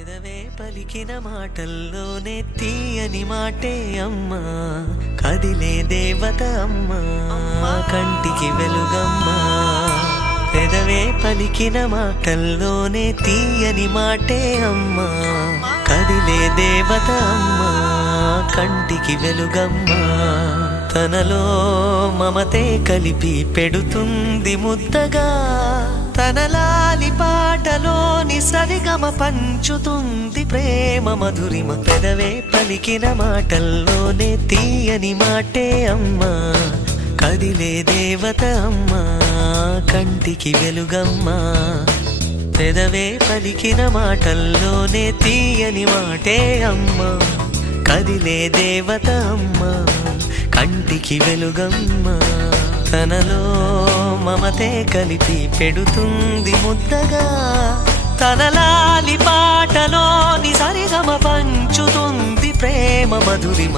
పెదవే పలికిన మాటల్లోనే తీయని మాటే అమ్మా, కదిలే దేవత అమ్మా, కంటికి వెలుగమ్మా. పెదవే పలికిన మాటల్లోనే తీయని మాటే అమ్మా, కదిలే దేవత అమ్మా, కంటికి వెలుగమ్మా. తనలో మమతే కలిపి పెడుతుంది ముద్దగా, తన లాలి పాటలోని సరిగమ పంచుతుంది ప్రేమ మధురిమ. పెదవే పలికిన మాటల్లోనే తీయని మాటే అమ్మా, కదిలే దేవత అమ్మా, కంటికి వెలుగమ్మా. పెదవే పలికిన మాటల్లోనే తీయని మాటే అమ్మా, కదిలే దేవత అమ్మా, కంటికి వెలుగమ్మా. తనలో మమతే కలిపి పెడుతుంది ముద్దగా, తన లాలి పాటలోని సరిగమ పంచుతుంది ప్రేమ మధురిమ.